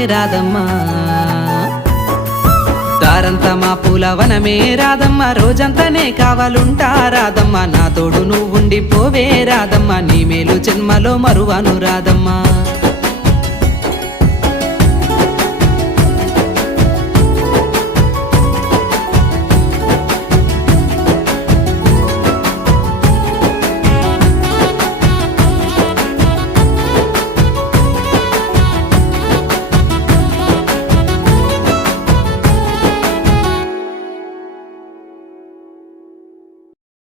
ప్రాణమే రాదమ్మా దారంతా మా పూలవనమే రాదమ్మ రోజంతానే కావాలుంటా రాదమ్మ నా తోడు నువ్వుండిపోవే రాదమ్మ నీ మేలు జన్మలో మరువను రాదమ్మా